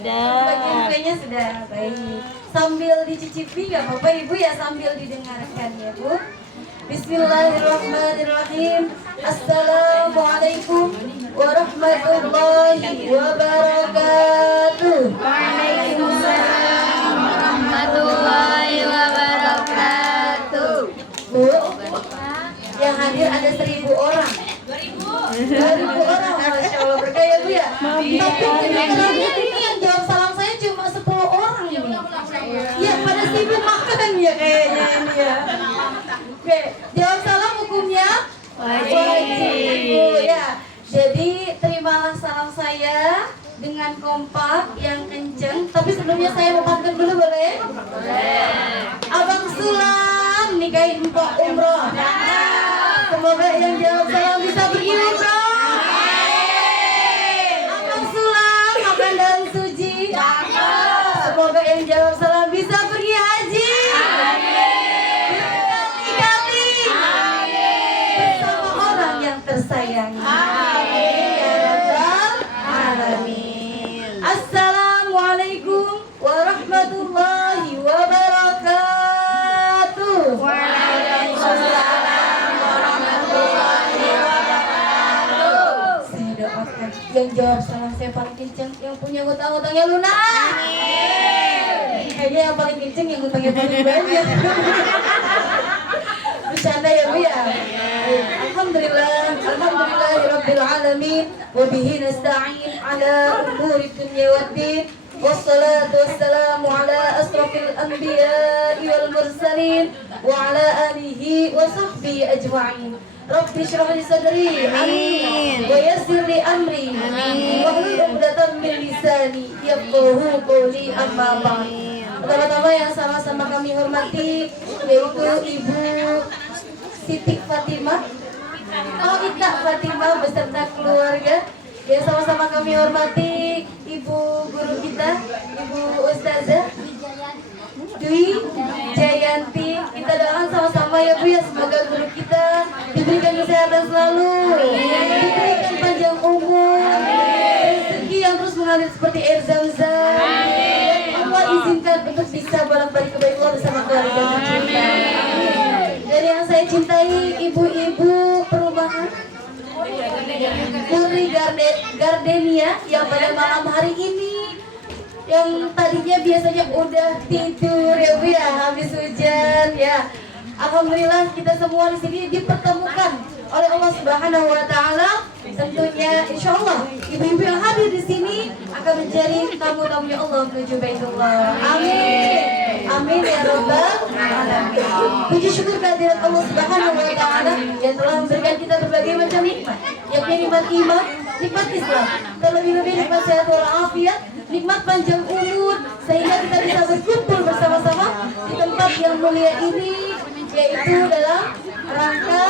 Bagian kuenya sudah. Baik. Sambil dicicipi nggak apa-apa Ibu ya, sambil didengarkan ya Bu. Bismillahirrahmanirrahim. Assalamualaikum warahmatullahi wabarakatuh. Waalaikumsalam warahmatullahi wabarakatuh. Bu, yang hadir ada 1.000 orang. 2.000 orang, Masya Allah, berkah ya Bu ya. Tapi kenyataannya ini yang jawab salam saya cuma 10 orang ini. Ya pada sibuk makan ya kayaknya ini ya. Oke, jawab salam hukumnya wajib ya. Jadi terimalah salam saya dengan kompak yang kenceng. Tapi sebelumnya saya mau pantun dulu boleh? Abang Sulam nikahin Mpok umroh. Semoga yang jawab salam bisa pergi umroh. Abang Sulam makan dan suji. Semoga yang jawab salam bisa pergi haji. Berkali-kali bersama orang yang tersayangi. Ya Rabbal Alamin. Assalamualaikum warahmatullahi wabarakatuh. Saya doakan yang jawab salam saya paling kenceng, yang punya hutang-hutangnya lunas. Kayaknya yang paling kenceng yang hutangnya paling banyak. Bercanda ya Bu ya. Alhamdulillahirabbil alamin wa bihi nasta'in ala umuri dunya waddin. Wassalatu wassalamu ala asrafil anbiya'i wal mursalin wa ala alihi wa sahbihi ajma'in. Rabbi shrah li sadri amin wa yassir li amri amin wa hlul 'uqdatam min lisani yafqahu qawli amma ba'd. Pertama-tama yang sama-sama kami hormati yaitu Ibu Siti Fatimah, Ita Fatimah beserta keluarga. Yang sama-sama kami hormati Ibu guru kita, Ibu Ustazah Dwi Jayanti. Kita doakan sama-sama ya Bu ya, semoga guru kita diberikan kesehatan selalu, diberikan panjang umur, rezeki yang terus mengalir seperti air zam-zam. Allah izinkan untuk bisa bolak-balik ke Baitullah bersama keluarga tercinta. Dan yang saya cintai ibu-ibu perumahan Puri Gardenia yang pada malam hari ini, yang tadinya biasanya udah tidur ya Bu ya, habis hujan ya. Alhamdulillah kita semua di sini dipertemukan oleh Allah Subhanahu wa taala. Tentunya insyaallah ibu-ibu yang hadir di sini akan menjadi tamu-tamunya Allah menuju Baitullah. Amin. Amin ya rabbal alamin. Puji syukur kehadirat Allah Subhanahu wa taala yang telah memberikan kita berbagai macam nikmat. Yakni nikmat iman, nikmat Islam, terlebih-lebih nikmat sehat walafiat, nikmat panjang umur, sehingga kita bisa berkumpul bersama-sama di tempat yang mulia ini, yaitu dalam rangka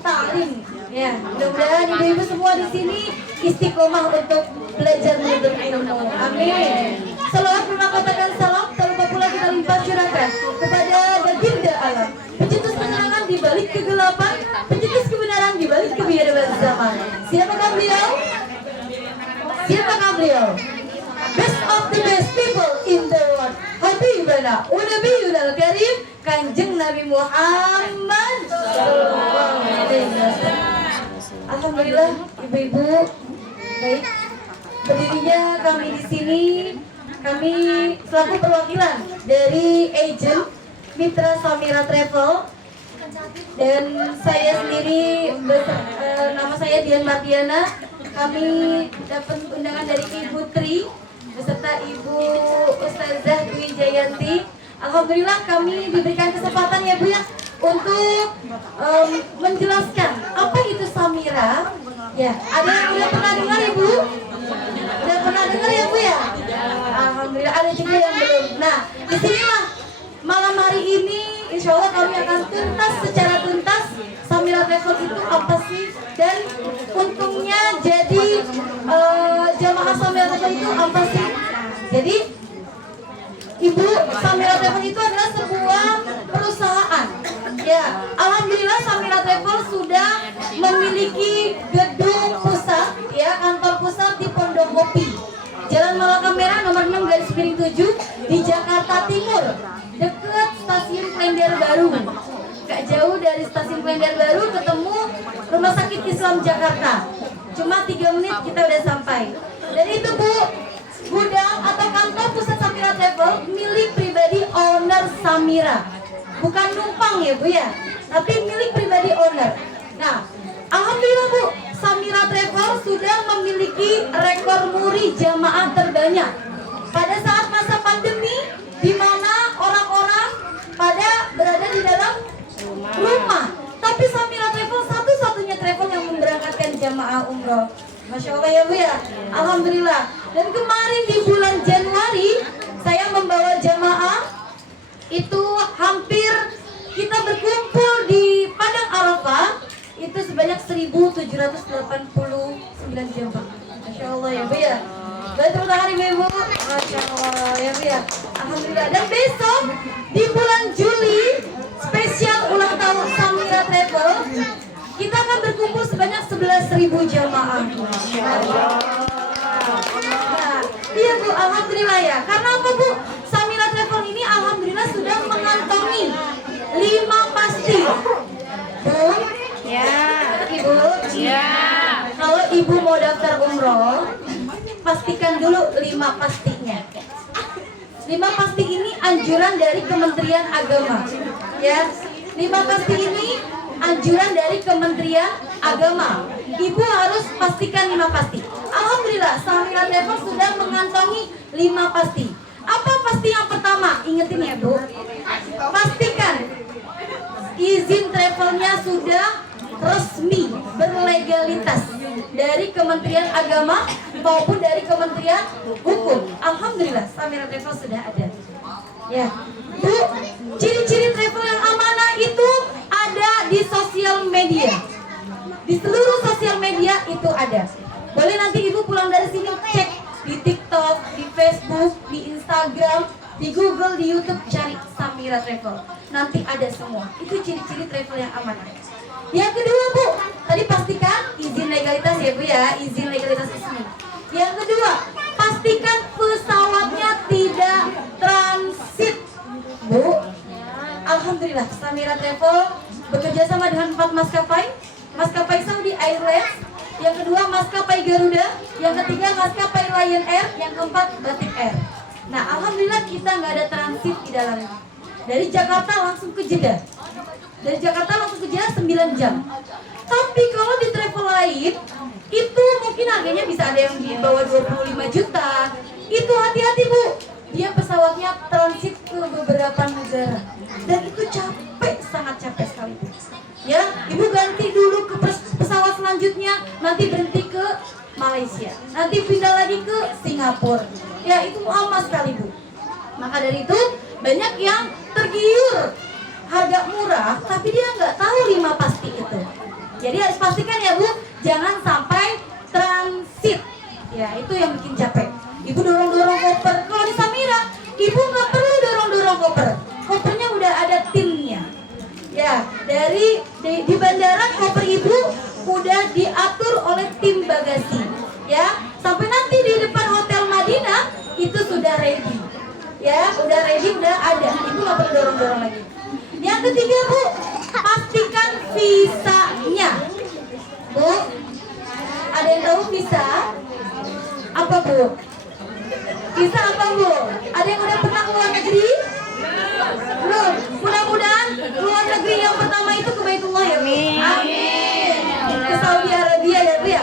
ta'lim. Ya, mudah-mudahan ibu-ibu semua di sini istiqomah untuk belajar menuntut ilmu. Amin. Salawat bermakatakan salam, tak lupa pula kita limpah curahkan kepada baginda alam, pencetus penerangan di balik kegelapan, pencetus kebenaran di balik kebiadaban zaman. Siapakah beliau? Siapakah beliau? Best of the best people in the world, Habibana wa Nabiyuna al-Karim, Kanjeng Nabi Muhammad sallallahu alaihi wasallam. Alhamdulillah ibu-ibu, baik, berdirinya kami di sini, kami selaku perwakilan dari agent Mitra Samira Travel, dan saya sendiri nama saya Dian Mardiana. Kami dapat undangan dari Ibu Tri beserta Ibu Ustazah Dwi Jayanti. Alhamdulillah kami diberikan kesempatan ya Bu ya untuk menjelaskan apa itu Samira. Ya, ada yang udah pernah dengar Ibu? Udah pernah dengar ya Bu ya? Alhamdulillah, ada juga yang belum. Nah, disinilah malam hari ini insya Allah kami akan tuntas secara tuntas Samira Travel itu apa sih, dan untungnya jadi jamaah Samira Travel itu apa sih. Jadi Ibu, Samira Travel itu adalah sebuah perusahaan. Ya, alhamdulillah Samira Travel sudah memiliki gedung pusat, ya, kantor pusat di Pondokopi, Jalan Malaka Merah garis miring 7 di Jakarta Timur, dekat stasiun Klender Baru. Gak jauh dari stasiun Klender Baru ketemu Rumah Sakit Islam Jakarta. Cuma 3 menit kita udah sampai. Dan itu Bu, gudang atau kantor pusat Samira Travel milik pribadi owner Samira. Bukan numpang ya Bu ya, tapi milik pribadi owner. Nah, alhamdulillah Bu, Samira Travel sudah memiliki rekor muri jamaah terbanyak pada saat masa pandemi, di mana orang-orang pada berada di dalam rumah. Tapi Samira Travel satu-satunya travel yang memberangkatkan jamaah umroh. Masya Allah ya Bu ya, alhamdulillah. Dan kemarin di bulan Januari saya membawa jamaah itu hampir kita berkumpul di Padang Arafah itu sebanyak 1.789 jamaah. Masya Allah ya Bu ya. Betul hari Bu. Masya Allah ya Bu ya. Alhamdulillah. Dan besok di bulan Juli spesial ulang tahun Samira Travel kita akan berkumpul sebanyak 11.000 jamaah. Masya Allah. Nah, iya Bu, alhamdulillah ya. Karena apa Bu? Samira Travel ini alhamdulillah sudah mengantongi 5 pasti. Bu, Ya. Ibu, Ya. kalau Ibu mau daftar umroh, pastikan dulu 5 pastinya. 5 pasti ini anjuran dari Kementerian Agama. Ya, 5 pasti ini anjuran dari Kementerian Agama. Ibu harus pastikan 5 pasti. Alhamdulillah, Samira Travel sudah mengantongi 5 pasti. Apa pasti yang pertama? Ingetin ya Bu. Pastikan izin travelnya sudah resmi, berlegalitas dari Kementerian Agama maupun dari Kementerian Hukum. Alhamdulillah, Samira Travel sudah ada. Ya, Bu, ciri-ciri travel yang amanah itu ada di sosial media. Di seluruh sosial media itu ada. Boleh nanti Ibu pulang dari sini cek di TikTok, di Facebook, di Instagram, di Google, di YouTube, cari Samira Travel. Nanti ada semua. Itu ciri-ciri travel yang amanah. Yang kedua Bu, tadi pastikan izin legalitas ya Bu ya, izin legalitas resmi. Yang kedua, pastikan pesawatnya tidak transit. Bu, alhamdulillah Samira Travel bekerja sama dengan 4 maskapai. Maskapai Saudi Airlines, yang kedua maskapai Garuda, yang ketiga maskapai Lion Air, yang keempat Batik Air. Nah, alhamdulillah kita nggak ada transit di dalamnya. Dari Jakarta langsung ke Jeddah. Dari Jakarta langsung ke Jeddah 9 jam. Tapi kalau di travel lain itu mungkin harganya bisa ada yang di bawah 25 juta. Itu hati-hati Bu. Dia pesawatnya transit ke beberapa negara. Dan itu capek, sangat capek sekali Bu. Ya, Ibu ganti dulu ke pesawat selanjutnya, nanti berhenti ke Malaysia, nanti pindah lagi ke Singapura. Ya, itu lama sekali Bu. Maka dari itu banyak yang tergiur harga murah, tapi dia nggak tahu 5 pasti itu. Jadi harus pastikan ya Bu, jangan sampai transit. Ya, itu yang bikin capek. Ibu dorong-dorong koper. Kalau di Samira, Ibu nggak perlu dorong-dorong koper. Kopernya udah ada timnya. Ya, di bandara koper Ibu udah diatur oleh tim bagasi. Ya, sampai nanti di depan Hotel Madinah itu sudah ready. Ya, udah ready, udah ada. Ibu nggak perlu dorong-dorong lagi. Yang ketiga Bu, pastikan visanya. Bu, ada yang tahu visa? Apa Bu? Visa apa Bu? Ada yang udah pernah ke luar negeri? Belum. Mudah-mudahan luar negeri yang pertama itu ke Baitullah ya Bu. Amin. Ke Saudi Arabia ya Bu ya.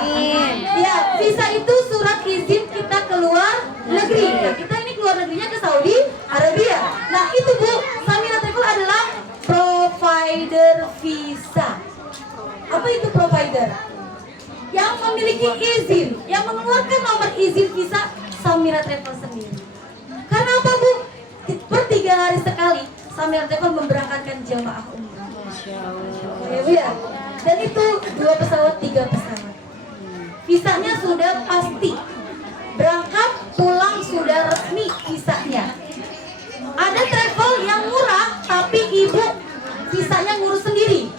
Ya, visa itu surat izin kita keluar negeri. Nah, kita ini keluar negerinya ke Saudi Arabia. Nah, itu Bu, Samira Travel adalah provider visa. Apa itu provider? Yang memiliki izin, yang mengeluarkan nomor izin visa Samira Travel sendiri. Karena apa Bu? Per 3 hari sekali Samira Travel memberangkatkan jamaah umroh. Ya Bu ya. Dan itu 2 pesawat, 3 pesawat. Visanya sudah pasti. Berangkat pulang sudah resmi visanya. Ada travel yang murah tapi Ibu visanya ngurus sendiri.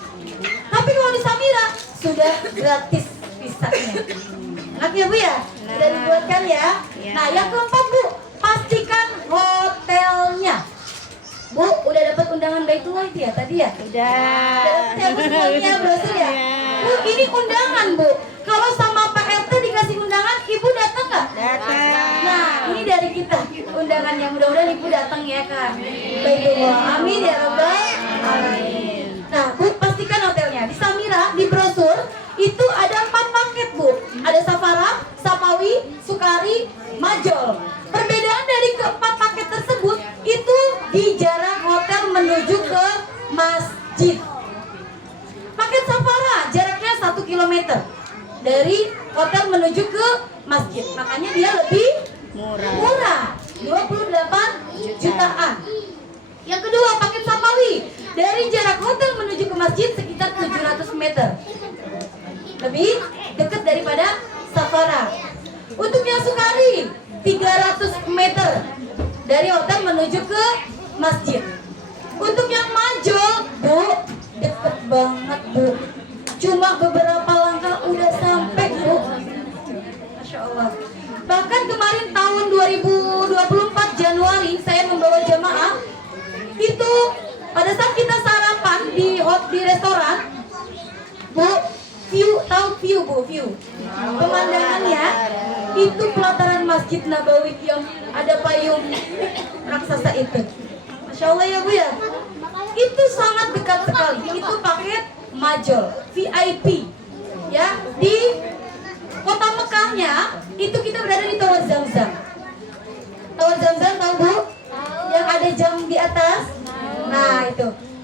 Tapi kalau di Samira sudah gratis visanya. Enak ya Bu ya? Sudah dibuatkan ya. Nah, yang keempat Bu, pastikan Udah dapat undangan Baitullah itu ya tadi ya? Udah. Udah dapat ya Bu semuanya brosur ya? Bu, ini undangan Bu. Kalau sama Pak RT dikasih undangan, Ibu datang nggak? Datang. Nah, ini dari kita undangannya. Mudah-mudahan Ibu datang ya kan. Baitullah. Amin ya Rabbal alamin. Nah, Bu pastikan hotelnya. Di Samira, di brosur itu ada 4 paket Bu. Ada Safara, Sapawi, Sukari, Majol. Perbedaan dari keempat paket tersebut itu di jarak hotel menuju ke masjid. Paket Safara jaraknya 1 km dari hotel menuju ke masjid. Makanya dia lebih murah 28 jutaan. Yang kedua paket Sapawi dari jarak hotel menuju ke masjid sekitar 700 meter. Lebih dekat daripada Safara. Untuk yang Sukari 300 meter dari hotel menuju ke masjid. Untuk yang Majol, Bu, deket banget Bu. Cuma beberapa langkah udah sampai Bu. Masya Allah. Bahkan kemarin tahun 2024 Januari saya membawa jamaah itu pada saat kita sarapan di restoran, Bu, view Bu, view. Pemandangannya itu pelataran Masjid Nabawi yang ada payung raksasa itu. Masya Allah ya Bu ya. Itu sangat dekat sekali. Itu paket Majol VIP ya. Di kota Mekahnya itu kita berada di Tower Zamzam. Tower Zamzam tahu Bu? Yang ada jam di atas. Nah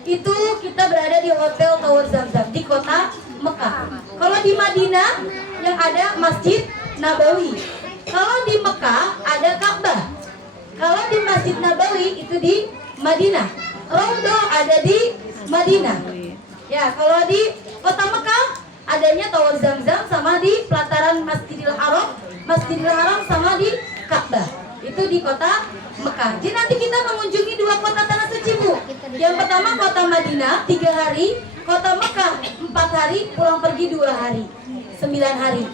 itu kita berada di hotel Tower Zamzam di kota Mekah. Kalau di Madinah yang ada Masjid Nabawi. Kalau di Mekah ada Ka'bah. Kalau di Masjid Nabawi itu di Madinah. Raudhah ada di Madinah. Ya, kalau di kota Mekah adanya Tower Zamzam sama di pelataran Masjidil Haram sama di Ka'bah. Itu di kota Mekah. Jadi nanti kita mengunjungi 2 kota tanah suci Bu. Yang pertama kota Madinah 3 hari, kota Mekah 4 hari, pulang pergi 2 hari, 9 hari.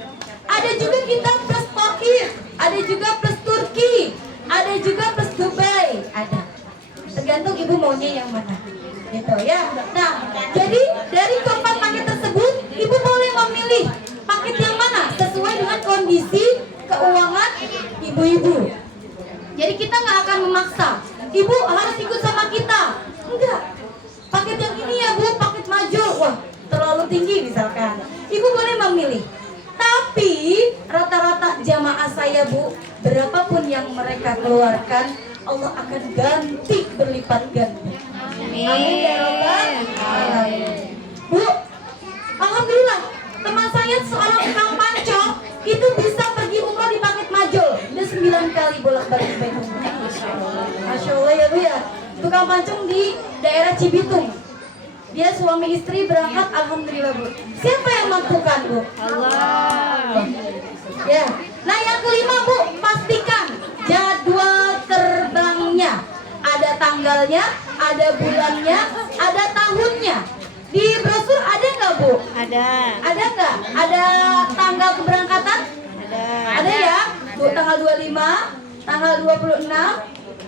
Ada juga kita plus Taif, ada juga plus Turki, ada juga plus Dubai, ada. Tergantung Ibu maunya yang mana. Gitu ya. Nah, jadi dari keempat paket tersebut, Ibu boleh memilih paket yang mana sesuai dengan kondisi keuangan ibu-ibu. Jadi kita nggak akan memaksa. Ibu harus ikut sama kita. Enggak. Paket yang ini ya Bu, paket Majol. Wah, terlalu tinggi misalkan. Ibu boleh memilih. Tapi rata-rata jamaah saya Bu, berapapun yang mereka keluarkan, Allah akan ganti berlipat ganda. Amin ya Rabbal alamin. Bu, alhamdulillah teman saya seorang tukang pancong itu bisa pergi umroh di paket Majol. Udah 9 kali bolak-balik Baitullah. Masya Allah ya Bu ya. Tukang pancong di daerah Cibitung. Dia suami istri berangkat, alhamdulillah Bu. Siapa yang mampukan Bu? Allah. Ya. Nah yang kelima Bu, pastikan jadwal terbangnya. Ada tanggalnya, ada bulannya, ada tahunnya. Di brosur ada nggak Bu? Ada. Ada nggak? Ada tanggal keberangkatan? Ada. Ada ya? Bu, tanggal 25, tanggal 26,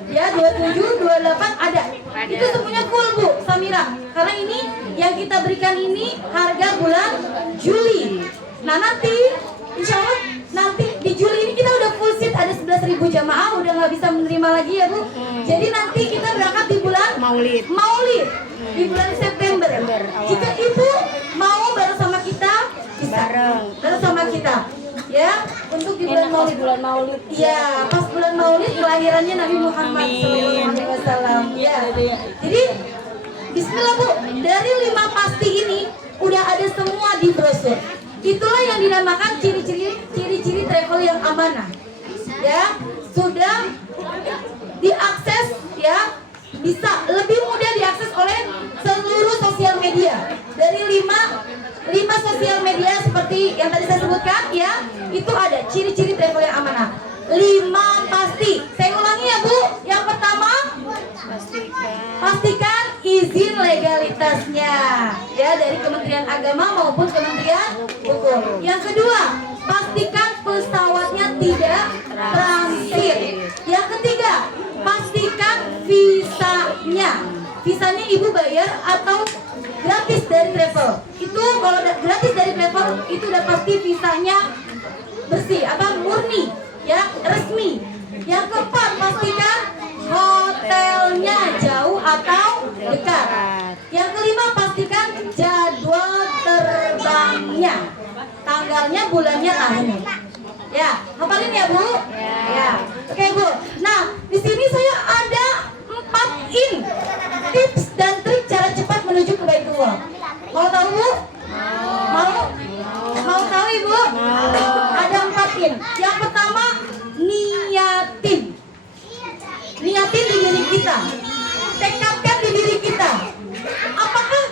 ya 27, 28 ada. Itu semuanya full Bu, Samira. Karena ini yang kita berikan ini harga bulan Juli. Nah nanti, insya Allah nanti di Juli ini kita udah full seat, ada 11.000 jamaah, udah nggak bisa menerima lagi ya Bu. Jadi nanti kita berangkat di bulan Maulid. Di bulan September. Jika Ibu mau bareng sama kita, bisa bareng sama kita. Ya, untuk di bulan Maulid. Iya, pas bulan Maulid kelahirannya Nabi Muhammad SAW. Ya. Jadi Bismillah Bu, dari 5 pasti ini udah ada semua di brosur. Itulah yang dinamakan ciri-ciri travel yang amanah. Ya, sudah diakses ya, bisa lebih mudah diakses oleh seluruh sosial media. Dari 5 sosial media seperti yang tadi saya sebutkan ya, itu ada ciri-ciri travel yang amanah. 5 pasti. Saya ulangi ya Bu. Yang pertama, pastikan izin legalitasnya ya dari Kementerian Agama maupun Kementerian Hukum. Yang kedua, pastikan pesawatnya tidak transit. Yang ketiga, pastikan visanya. visanya ibu bayar atau gratis dari travel? Itu kalau gratis dari travel itu udah pasti visanya bersih, murni, ya resmi. Yang keempat, pastikan hotelnya jauh atau dekat. Yang kelima, pastikan jadwal terbangnya, tanggalnya, bulannya, tahunnya. Ya, hafalin ya Bu? Ya. Oke Bu. Nah, di sini saya ada 4 tips dan trik cara cepat menuju ke Baitullah. Mau tahu Bu? Mau tahu Ibu? Ada 4 Yang pertama, niatin di diri kita. Tekadkan di diri kita. Apakah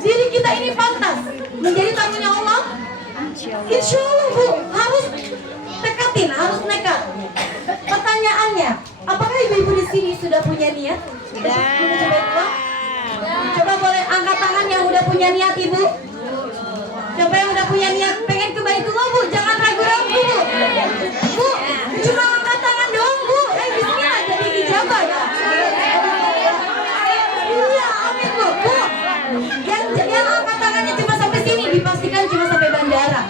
diri kita ini pantas menjadi tamunya Allah? Insya Allah Bu, harus tekatin, harus nekat. Pertanyaannya, apakah ibu-ibu di sini sudah punya niat? Sudah. Coba boleh angkat tangan yang udah punya niat Ibu. Coba yang udah punya niat pengen ke Baitullah Bu, jangan ragu-ragu Bu. Bu, cuma angkat tangan doang Bu. Bismillah jadi ijabah ya. Iya, amin Bu. Bu, yang angkat tangannya cuma sampai sini, dipastikan cuma sampai bandara.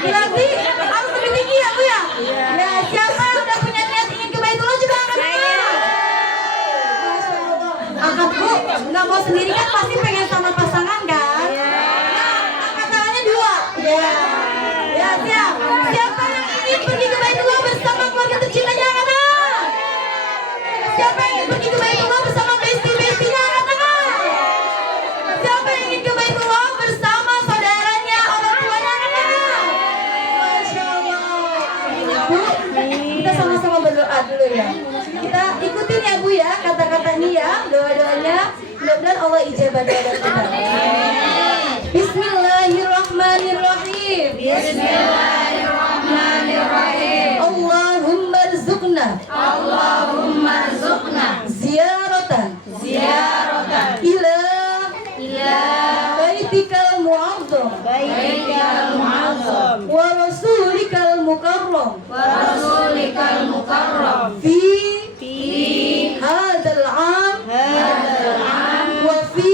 Berarti harus lebih tinggi ya Bu ya? Ya, siapa yang udah punya niat ingin ke Baitullah juga angkat tangan. Masya Allah. Angkat Bu, nggak mau sendiri kan pasti pengen sama pasangan kan? Nah, angkat tangannya 2. Ya siap. Siapa yang ingin pergi ke Baitullah bersama keluarga tercintanya angkat tangan. Siapa yang ingin pergi ke Baitullah bersama besti-bestinya angkat tangan. Siapa yang ingin ke Baitullah bersama saudaranya, orang tuanya angkat tangan. Masya Allah. Bu, kita sama-sama berdoa dulu ya. Kita ikutin ya Bu ya, kata-kata ini ya, doa-doanya. Mudah-mudahan Allah ijabah doa kita. Bismillahirrahmanirrahim. Bismillahirrahmanirrahim. Allahumma rzuqna ziyaratan ila baitikal mu'azzam wa rasulikal mukarram fi hadzal 'am wa fi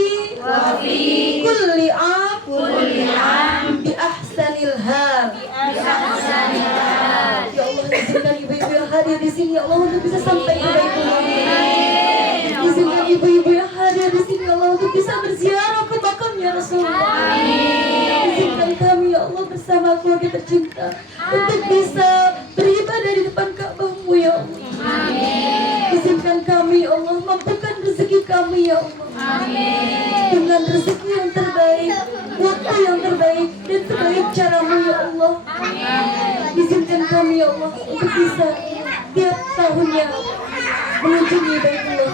kulli 'am bi ahsanil hal. Ya Allah, izinkan ibu-ibu yang hadir di sini ya Allah untuk bisa sampai ke Baitullah. Izinkan ibu-ibu yang hadir di sini ya Allah untuk bisa berziarah ke makamnya Rasulullah. Izinkan kami ya Allah bersama keluarga tercinta untuk bisa beribadah di depan Ka'bah-Mu ya Allah. Izinkan kami ya Allah, mampukan rezeki kami ya Allah. Dengan rezeki yang terbaik, waktu yang terbaik, dan terbaik caramu ya Allah. Izinkan kami ya Allah untuk bisa tiap tahunnya mengunjungi Baitullah.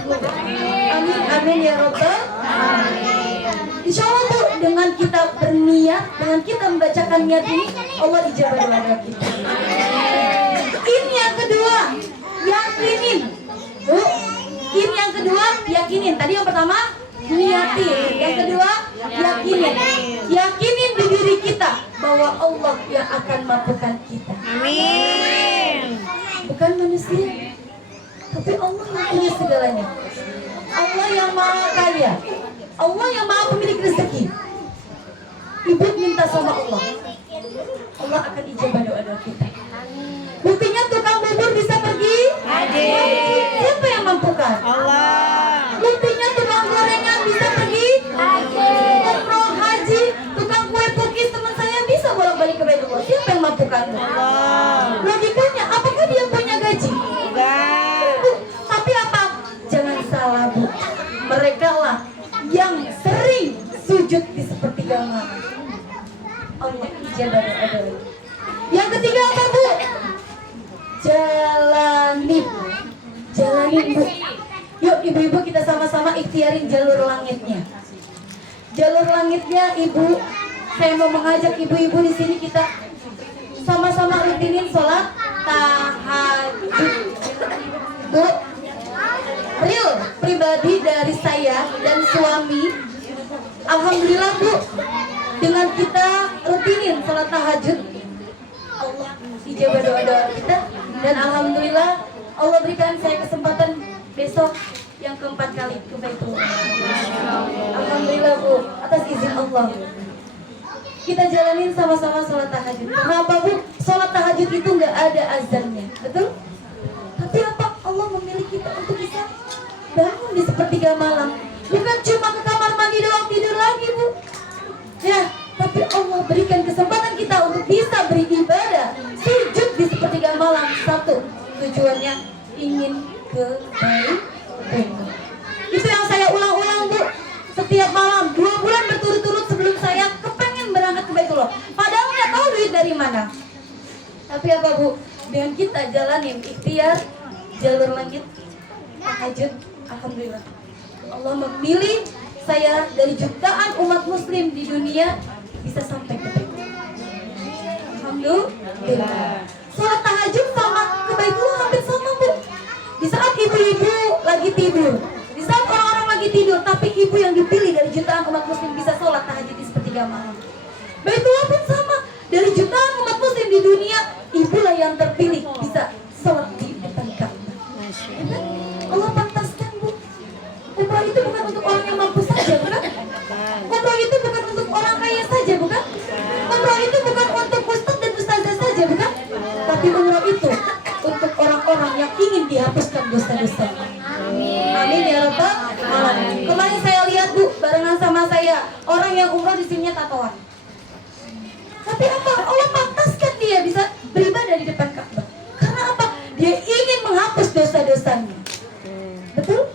Amin amin ya Rabbal alamin. Insya Allah Bu, dengan kita berniat, dengan kita membacakan niat ini, Allah ijabah doa kita. Ini yang kedua, yakinin Bu. Ini yang kedua, yakinin. Tadi yang pertama niatin, yang kedua yakinin. Yakinin di diri kita bahwa Allah yang akan mampukan kita. Amin. Bukan manusia, tapi Allah yang punya segalanya. Allah yang maha kaya, Allah yang maha pemilik rezeki. Ibu minta sama Allah, Allah akan ijabah doa kita. Buktinya tukang bubur bisa pergi haji. Siapa yang mampukan? Allah. Buktinya tukang gorengan bisa pergi haji. Umroh haji. Tukang kue pukis teman saya bisa bolak-balik ke Baitullah. Siapa yang mampukan? Allah. Logikanya, apakah dia punya gaji? Enggak. Tapi apa? Jangan salah Bu, mereka lah yang sering sujud di sepertiga malam. Allah ijabah doa. Yang ketiga apa Bu? Jalanin Bu. Yuk ibu-ibu kita sama-sama ikhtiarin jalur langitnya. Jalur langitnya Ibu, saya mau mengajak ibu-ibu di sini kita sama-sama rutinin sholat tahajud. Bu, real pribadi dari saya dan suami, alhamdulillah Bu, dengan kita rutinin sholat tahajud, Allah ijabah doa-doa kita. Dan alhamdulillah Allah berikan saya kesempatan besok yang keempat kali ke Baitullah. Alhamdulillah Bu, atas izin Allah. Kita jalanin sama-sama sholat tahajud. Kenapa Bu? Sholat tahajud itu nggak ada azannya, betul? Tapi apa? Allah memilih kita untuk bisa bangun di sepertiga malam. Bukan cuma ke kamar mandi doang tidur lagi Bu. Ya, tapi Allah berikan kesempatan kita untuk bisa beribadah, sujud di sepertiga malam. Satu, tujuannya ingin ke Baitullah. Itu yang saya ulang-ulang Bu. Setiap malam 2 bulan berturut-turut sebelum saya kepengen berangkat ke Baitullah. Padahal nggak tahu duit dari mana. Tapi apa Bu? Dengan kita jalanin ikhtiar jalur langit tahajud, alhamdulillah. Allah memilih saya dari jutaan umat muslim di dunia bisa sampai ke Baitullah. Alhamdulillah. Sholat tahajud sama ke Baitullah hampir sama Bu. Di saat ibu-ibu lagi tidur, di saat orang-orang lagi tidur, tapi ibu yang dipilih dari jutaan umat muslim bisa sholat tahajud di sepertiga malam. Baitullah pun sama, dari jutaan umat muslim di dunia, ibulah yang terpilih bisa sholat di depan Ka'bah. Allah pantaskan Bu. Umrah itu bukan untuk orang yang mampu saja, bukan? Umrah itu bukan untuk orang kaya saja, bukan? Umrah itu bukan untuk ustaz dan ustazah saja, bukan? Tapi umrah itu untuk orang-orang yang ingin dihapuskan dosa-dosa. Amin ya rabbal alamin. Kemarin saya lihat Bu, barengan sama saya, orang yang umrah di sininya tatoan. Tapi apa? Allah pantaskan dia bisa beribadah di depan Ka'bah. Karena apa? Dia ingin menghapus dosa-dosanya. Betul?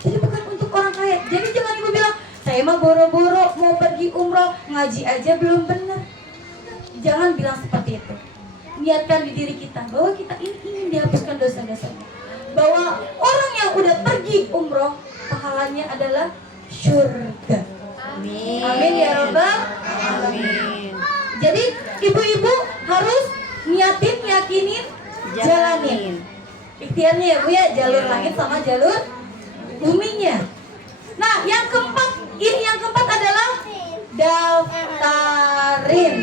Jadi bukan untuk orang kaya. Jadi jangan ibu bilang, saya mah boro-boro mau pergi umroh, ngaji aja belum benar. Jangan bilang seperti itu. Niatkan di diri kita bahwa kita ini ingin dihapuskan dosa-dosanya. Bahwa orang yang udah pergi umroh, pahalanya adalah surga. Amin. Amin ya rabbal alamin. Jadi ibu-ibu harus niatin, yakinin, jalanin. Ikhtiarnya ya Bu ya, jalur langit sama jalur buminya. Nah, yang keempat adalah daftarin.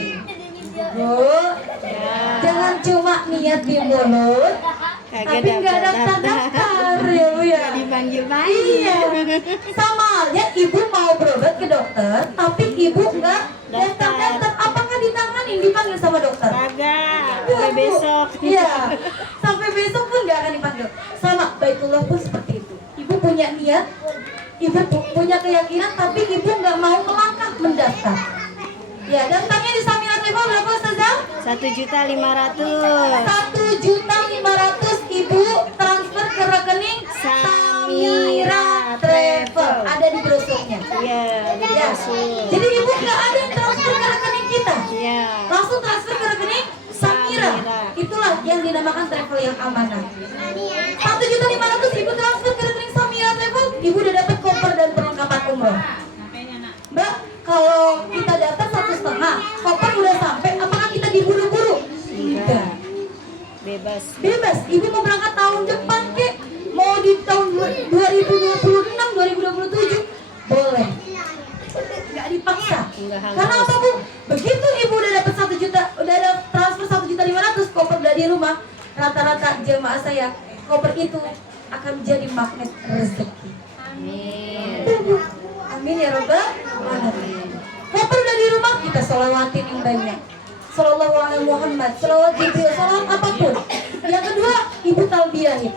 Bu, jangan cuma niat di mulut, tapi nggak daftar-daftar ya Bu ya. Iya, sama halnya ibu mau berobat ke dokter, tapi ibu nggak daftar-daftar. Apakah ditanganin, dipanggil sama dokter? Kagak, Ya, sampai Bu. besok. Iya, sampai besok pun nggak akan dipanggil. Sama Baitullah pun seperti itu. Ibu punya niat, ibu punya keyakinan, tapi ibu nggak mau melangkah mendaftar. Ya, daftarnya di Samira Travel berapa Ustazah? 1.500.000. 1.500.000 ibu transfer ke rekening Samira Travel. Ada di brosurnya. Iya, Ya. Jadi ibu nggak ada yang transfer ke rekening kita. Iya. Langsung transfer ke rekening Samira. Itulah yang dinamakan travel yang amanah. 1.500.000 ibu transfer ke rekening Samira Travel, ibu udah dapat koper dan perlengkapan umroh. Mbak, kalau kita daftar 1,5, koper udah sampai, apakah kita diburu-buru? Enggak. Bebas. Bebas, ibu mau berangkat tahun depan kek, mau di tahun 2026, 2027, boleh. Nggak dipaksa. Karena apa Bu? Begitu ibu udah dapat 1 juta, udah ada transfer 1.500.000, koper udah di rumah, rata-rata jemaah saya, koper itu akan menjadi magnet rezeki. Amin. Amin ya rabbal alamin. Koper udah di rumah, kita sholawatin yang banyak. Sallallahu alaihi Muhammad, salawat Jibril, salawat apapun. Yang kedua, ibu talbiyahin.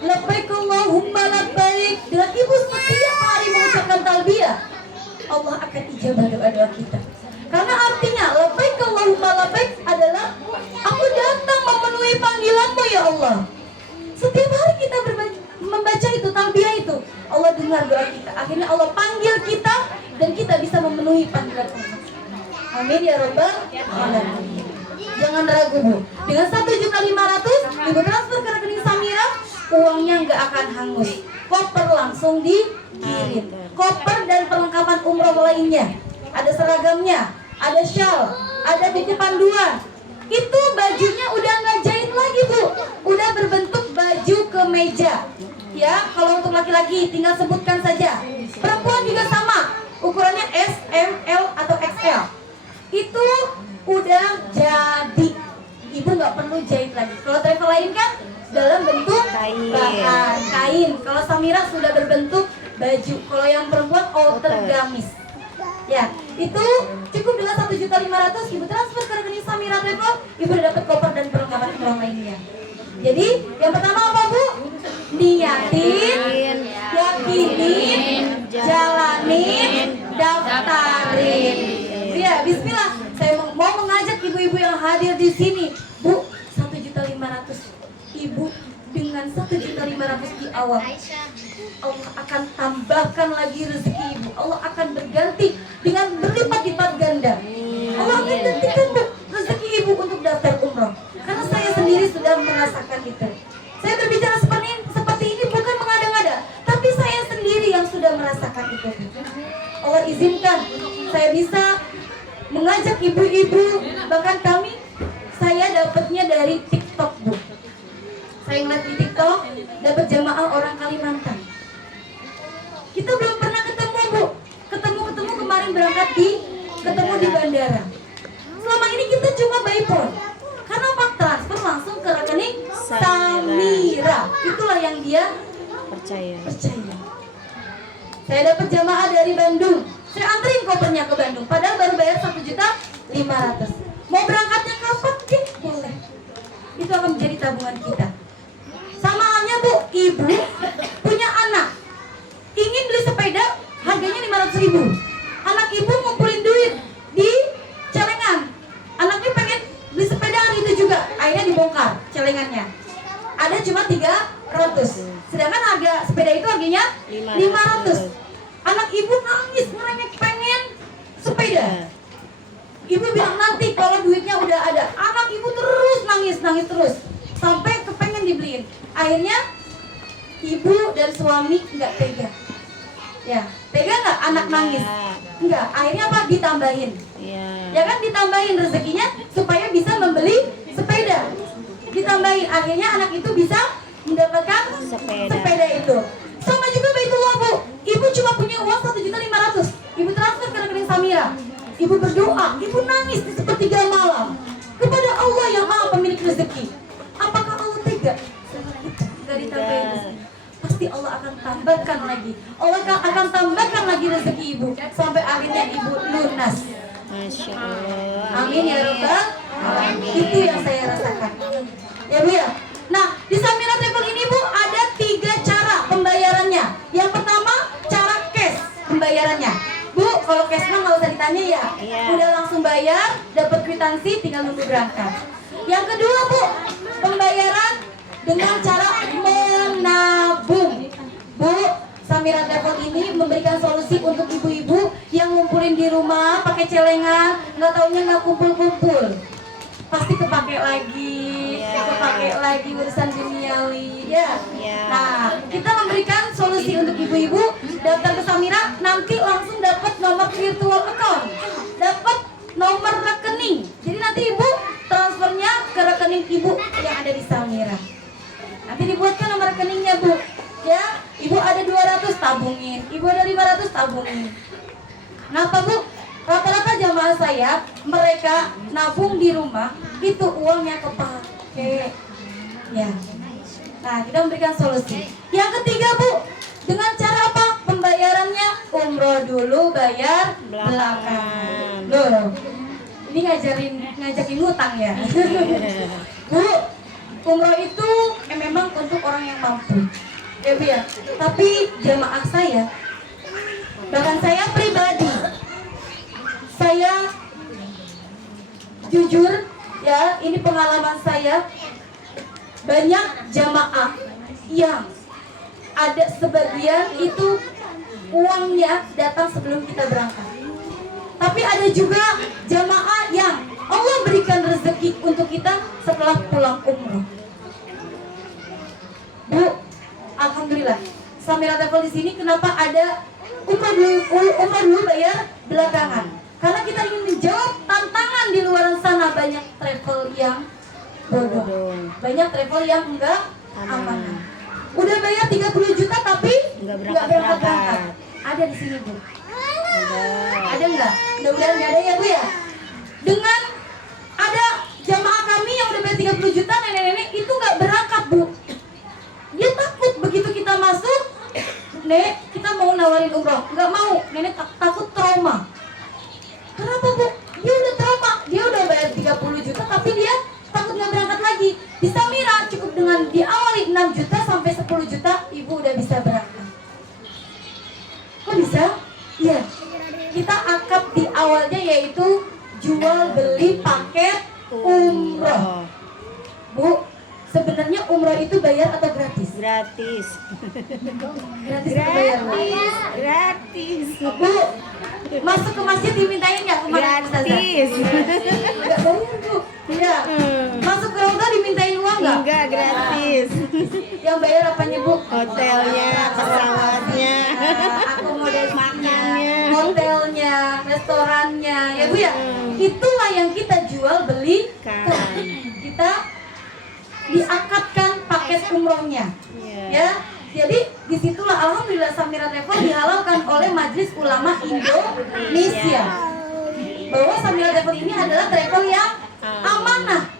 Labbaik Allahumma labbaik. Dengan ibu setiap hari mengucapkan talbiyah, Allah akan ijabah doa-doa kita. Karena artinya labbaik Allahumma labbaik adalah aku datang memenuhi panggilanmu ya Allah. Setiap hari kita membaca itu, talbiyah itu, Allah dengar doa kita. Akhirnya Allah panggil kita dan kita bisa memenuhi panggilan Allah. Amin ya rabbal alamin. Jangan ragu Bu. Dengan 1.500.000 ibu transfer ke rekening Samira, uangnya nggak akan hangus. Koper langsung dikirim. Koper dan perlengkapan umroh lainnya. Ada seragamnya, ada shawl, ada buku panduan. Itu bajunya udah nggak jahit lagi Bu. Udah berbentuk baju kemeja. Ya, kalau untuk laki-laki tinggal sebutkan saja. Perempuan juga sama. Ukurannya S, M, L atau XL. Itu udah jadi. Ibu nggak perlu jahit lagi. Kalau travel lain kan dalam bentuk Kain. bahan kain. Kalau samira sudah berbentuk baju. Kalau yang perempuan outer gamis. Ya, itu cukup dengan 1.500.000 Ibu transfer ke rekening Samira Travel, Ibu udah dapat koper dan perlengkapan umroh lainnya. Jadi, yang pertama apa Bu? Niatin, yakinin, jalanin, daftarin. Ya, bismillah. Saya mau mengajak ibu-ibu yang hadir di sini. Bu, 1.500.000 Ibu dengan 1.500.000 di awal. Allah akan tambahkan lagi rezeki ibu. Allah akan berganti dengan berlipat-lipat ganda. Allah akan gantikan Bu rezeki ibu untuk daftar umroh. Karena saya sendiri sudah merasakan itu. Saya berbicara seperti ini bukan mengada-ngada, tapi saya sendiri yang sudah merasakan itu. Allah izinkan saya bisa mengajak ibu-ibu, bahkan saya dapatnya dari TikTok Bu. Saya ngeliat di TikTok, dapat jamaah orang Kalimantan. Kita belum pernah ketemu Bu. Ketemu kemarin berangkat ketemu di bandara. Selama ini kita cuma by phone. Karena Pak transfer langsung ke rekening Samira. Itulah yang dia Percaya. Saya dapat jamaah dari Bandung. Saya anterin kopernya ke Bandung. Padahal baru bayar 1.500.000. Mau berangkatnya kapan? Boleh. Itu akan menjadi tabungan kita. Sama halnya Bu, ibu punya anak ingin beli sepeda harganya 500.000. Anak ibu ngumpulin duit di celengan. Anaknya pengen beli sepeda hari itu juga. Akhirnya dibongkar celengannya. Ada cuma 300. Sedangkan harga sepeda itu harganya 500. Anak ibu nangis ngerengek pengen sepeda. Ibu bilang nanti kalau duitnya udah ada. Anak ibu terus nangis terus sampai kepengen dibeliin. Akhirnya ibu dan suami nggak tega. Ya, tega nggak anak nangis? Enggak. Akhirnya apa? Ditambahin. Ya kan ditambahin rezekinya supaya bisa membeli sepeda. Ditambahin. Akhirnya anak itu bisa mendapatkan sepeda itu. Sama juga Baitullah Bu. Ibu cuma punya uang 1.500.000. Ibu transfer ke rekening Samira. Ibu berdoa, ibu nangis di sepertiga malam kepada Allah yang Maha Pemilik rezeki. Apakah Allah tega? Gak ditambahin rezeki. Pasti Allah akan tambahkan lagi. Allah akan tambahkan lagi rezeki ibu sampai akhirnya ibu lunas. Masya Allah. Amin ya Rabbal Alamin. Itu yang saya rasakan. Ya Bu ya. Nah, di Samira Travel ini Bu ada 3 cara pembayarannya. Yang pertama cara cash pembayarannya. Bu, kalau cash mah nggak usah ditanya ya. Udah langsung bayar, dapat kwitansi, tinggal nunggu berangkat. Yang kedua Bu, pembayaran dengan cara menabung. Bu, Samira Travel ini memberikan solusi untuk ibu-ibu yang ngumpulin di rumah pakai celengan, nggak taunya nggak kumpul-kumpul. Pasti kepake lagi urusan duniawi ya. Nah, kita memberikan solusi untuk ibu-ibu daftar ke Samira, nanti langsung dapat nomor virtual account, dapat nomor rekening. Jadi nanti ibu transfernya ke rekening ibu yang ada di Samira. Nanti dibuatkan nomor rekeningnya Bu. Ya, ibu ada 200 tabungin, ibu ada 500 tabungin. Kenapa Bu? Rata-rata jamaah saya, mereka nabung di rumah, itu uangnya kepake. Ya. Nah, kita memberikan solusi. Yang ketiga Bu, dengan cara apa? Pembayarannya umroh dulu, bayar belakangan. Loh, ini ngajakin ngutang ya. Bu, umroh itu memang untuk orang yang mampu. Ya Bu ya. Tapi jamaah saya, bahkan saya pribadi, saya jujur ya, ini pengalaman saya, banyak jamaah yang ada sebagian itu uangnya datang sebelum kita berangkat. Tapi ada juga jamaah yang Allah berikan rezeki untuk kita setelah pulang umroh. Bu, alhamdulillah Samira Travel di sini kenapa ada umroh dulu bayar belakangan? Karena kita ingin menjawab tantangan di luar sana. Banyak travel yang bodoh, banyak travel yang enggak amanah. Udah bayar 30 juta tapi enggak berangkat. Ada di sini Bu. Ada enggak? Mudah-mudahan enggak ada ya Bu ya. Dengan ada jamaah kami yang udah bayar 30 juta, nenek-nenek itu enggak berangkat Bu. Nek, kita mau nawarin umroh. Nggak mau, nenek takut trauma. Kenapa Bu? Dia udah trauma, dia udah bayar 30 juta tapi dia takut nggak berangkat lagi. Di Samira cukup dengan diawali 6 juta sampai 10 juta ibu udah bisa berangkat. Kok bisa? Iya. Kita akad di awalnya yaitu jual beli paket umroh. Bu, sebenarnya umroh itu bayar atau gratis? Gratis. Gratis atau bayar? Bu? Gratis. Bu, masuk ke masjid dimintain nggak kemarin Ustazah? Gratis. Nggak bayar Bu. Iya. Masuk ke Raudhah dimintain uang nggak? Enggak, gratis. Yang bayar apanya Bu? Hotelnya, pesawatnya, Akomodasinya, makannya. hotelnya, restorannya, ya Bu ya. Itulah yang kita jual belikan. Kita diakatkan paket umrohnya, ya. Jadi disitulah alhamdulillah Samira Travel dihalalkan oleh Majelis Ulama Indonesia. Bahwa Samira Travel ini adalah travel yang amanah,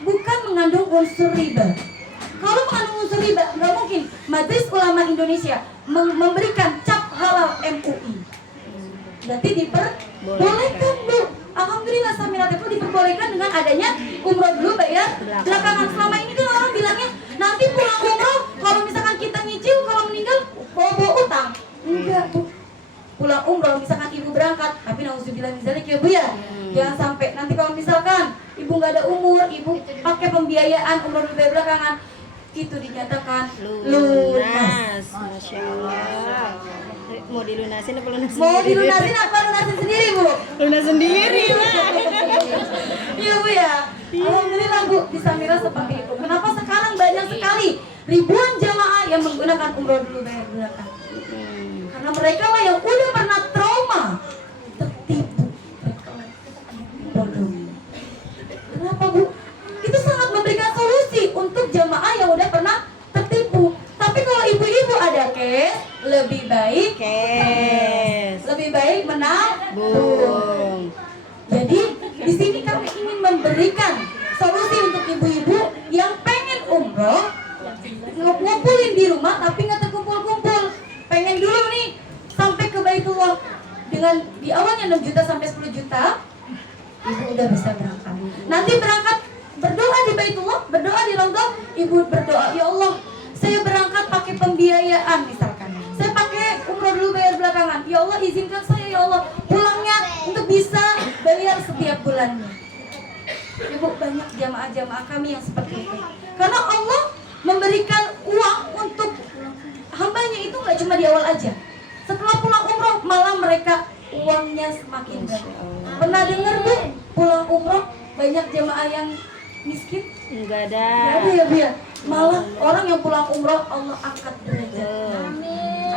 bukan mengandung unsur riba. Kalau mengandung unsur riba, nggak mungkin Majelis Ulama Indonesia memberikan cap halal MUI. Berarti diperbolehkan Bu. Alhamdulillah Samira Travel diperbolehkan dengan adanya umroh dulu bayar belakangan. Selama ini kan orang bilangnya nanti pulang umroh kalau misalkan kita nyicil kalau meninggal bawa utang. Enggak Bu. Pulang umroh misalkan ibu berangkat, tapi nauzubillah misalnya ya Bu ya. Jangan sampai nanti kalau misalkan ibu nggak ada umur, ibu pakai pembiayaan umroh dulu bayar belakangan, itu dinyatakan lunas. Masya Allah. Mau dilunasin apa lunasin? Mau dilunasin apa lunasin sendiri Bu? Lunas sendiri lah. Iya Bu ya. Alhamdulillah Bu di Samira seperti itu. Kenapa sekarang banyak sekali ribuan jamaah yang menggunakan umroh dulu bayar belakangan? Karena mereka lah yang udah pernah trauma, tertipu, bodoh. Kenapa Bu? Itu sangat memberikan solusi untuk jamaah yang udah pernah tertipu. Tapi kalau ibu-ibu ada cash, lebih baik lebih baik menabung. Jadi di sini kami ingin memberikan solusi untuk ibu-ibu yang pengen umroh, ngumpulin di rumah tapi nggak terkumpul-kumpul. Pengen dulu nih sampai ke Baitullah dengan di awalnya 6 juta sampai 10 juta, ibu udah bisa berangkat. Nanti berangkat berdoa di Baitullah, berdoa di Raudhah, ibu berdoa, ya Allah, saya berangkat pakai pembiayaan misalkan. Saya pakai umroh dulu bayar belakangan. Ya Allah izinkan saya ya Allah pulangnya untuk bisa bayar setiap bulannya. Ibu banyak jamaah-jamaah kami yang seperti itu. Karena Allah memberikan uang untuk hambanya itu nggak cuma di awal aja. Setelah pulang umroh malah mereka uangnya semakin banyak. Pernah dengar Bu pulang umroh banyak jamaah yang miskin? Enggak ada. Nggak ada ya Bu ya. Malah orang yang pulang umroh Allah angkat derajatnya.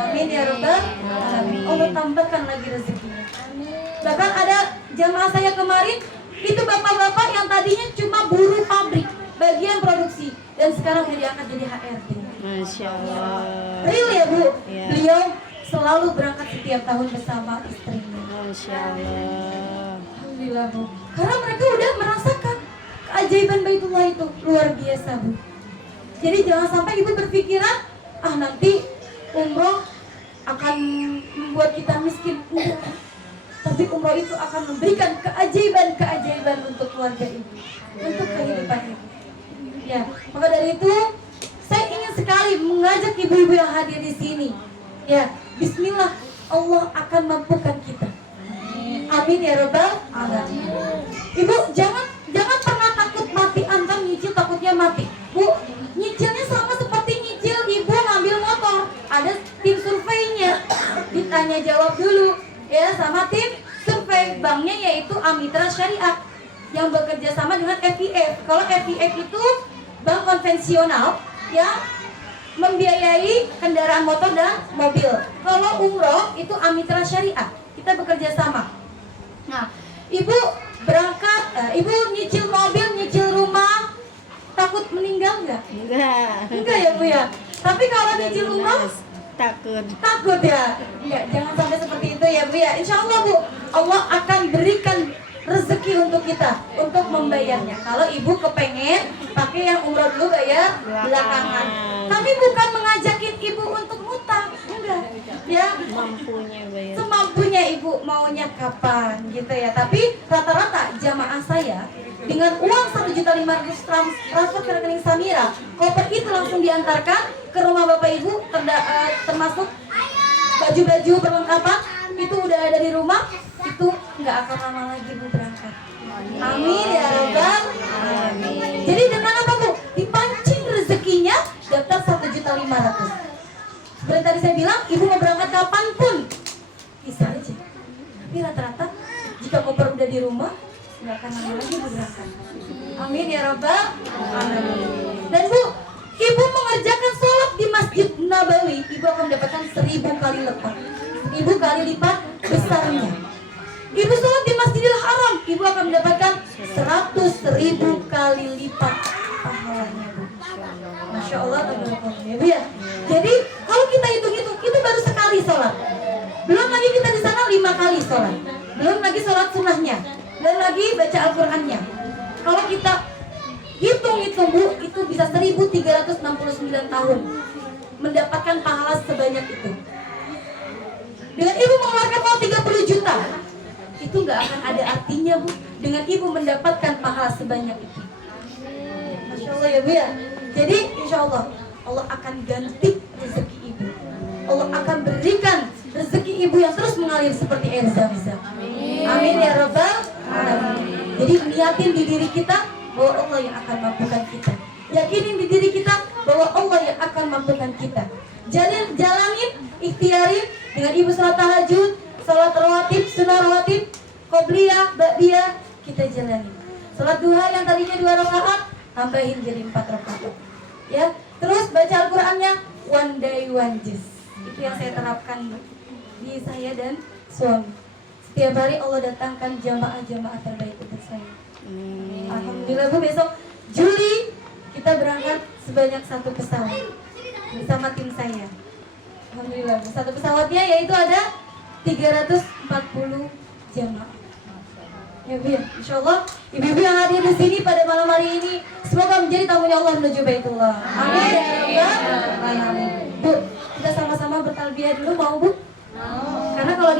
Amin ya Rabbal alamin. Allah tambahkan lagi rezekinya. Bahkan ada jamaah saya kemarin itu bapak-bapak yang tadinya cuma buruh pabrik bagian produksi dan sekarang udah diangkat jadi HRD. Masya Allah. Real ya Bu? Ya. Beliau selalu berangkat setiap tahun bersama istrinya. Masya Allah. Alhamdulillah Bu. Karena mereka udah merasakan keajaiban Baitullah itu luar biasa Bu. Jadi jangan sampai ibu berpikiran nanti umroh akan membuat kita miskin. Enggak. Tapi umroh itu akan memberikan keajaiban-keajaiban untuk keluarga ibu, untuk kehidupan ibu. Ya, maka dari itu saya ingin sekali mengajak ibu-ibu yang hadir di sini. Ya, Bismillah, Allah akan mampukan kita. Amin ya Rabbal alamin. Ibu jangan pernah takut mati, antam nyicil takutnya mati. Bu, nyicilnya sama seperti nyicil ibu ngambil motor. Ada tim surveinya, ditanya jawab dulu ya sama tim survei. Banknya yaitu Amitra Syariah yang bekerja sama dengan FIF. Kalau FIF itu bank konvensional yang membiayai kendaraan motor dan mobil. Kalau umroh itu Amitra Syariah, kita bekerja sama. Nah, ibu berangkat, ibu nyicil mobil, nyicil rumah, takut meninggal nggak? Enggak ya Bu ya. Tapi kalau nyicil umroh takut ya. Enggak, jangan sampai seperti itu ya Bu ya. Insya Allah Bu, Allah akan berikan rezeki untuk kita untuk membayarnya. Kalau ibu kepengen pakai yang umroh dulu bayar belakangan. Kami bukan mengajakin ibu untuk ngutang, enggak. semampunya bayar. Semampunya ibu maunya kapan gitu ya. Tapi rata-rata jamaah saya dengan uang 1.500.000 transfer ke rekening Samira, koper itu langsung diantarkan ke rumah bapak ibu, termasuk baju-baju perlengkapan itu udah ada di rumah, itu nggak akan lama lagi bu berangkat. Amin ya rabbal alamin. Jadi dengan apa bu? Dipancing rezekinya daftar 1.500.000. Seperti tadi saya bilang, ibu mau berangkat kapanpun bisa aja. Tapi rata-rata jika koper udah di rumah nggak akan lama lagi bu berangkat. Amin ya rabbal alamin. Dan bu, ibu mengerjakan sholat di Masjid Nabawi, ibu akan mendapatkan 1000 kali lipat. 1000 kali lipat besarnya. Ibu sholat di Masjidil Haram, ibu akan mendapatkan 100.000 kali lipat pahalanya bu. Masya Allah, ya bu ya. Jadi kalau kita hitung-hitung, itu baru sekali sholat. Belum lagi kita di sana 5 kali sholat. Belum lagi sholat sunnahnya. Belum lagi baca Al-Qur'annya. Kalau kita hitung-hitung bu, itu bisa 1369 tahun mendapatkan pahala sebanyak itu. Dengan ibu mengeluarkan uang 30 juta, itu nggak akan ada artinya bu, dengan ibu mendapatkan pahala sebanyak itu. Masya Allah ya bu ya. Jadi insya Allah Allah akan ganti rezeki ibu. Allah akan berikan rezeki ibu yang terus mengalir seperti air zam-zam. Amin ya rabbal alamin. Jadi niatin di diri kita bahwa Allah yang akan mampukan kita. Yakinin di diri kita bahwa Allah yang akan mampukan kita. Jalanin, ikhtiarin dengan ibu salat tahajud, salat rawatib, sunnah rawatib, qobliyah, ba'diyah, kita jalani. Salat duha yang tadinya 2 rakaat, tambahin jadi 4 rakaat. Ya, terus baca Al-Qur'annya one day one juice. Itu yang saya terapkan di saya dan suami. Setiap hari Allah datangkan jamaah-jamaah terbaik untuk saya. Alhamdulillah bu, besok Juli kita berangkat sebanyak 1 pesawat bersama tim saya. Alhamdulillah, 1 pesawatnya yaitu ada 340 jamaah. Ya bu ya, insya Allah ibu-ibu yang hadir di sini pada malam hari ini semoga menjadi tamunya Allah menuju Baitullah. Amin ya rabbal alamin. Bu, kita sama-sama bertalbiyah dulu, mau bu?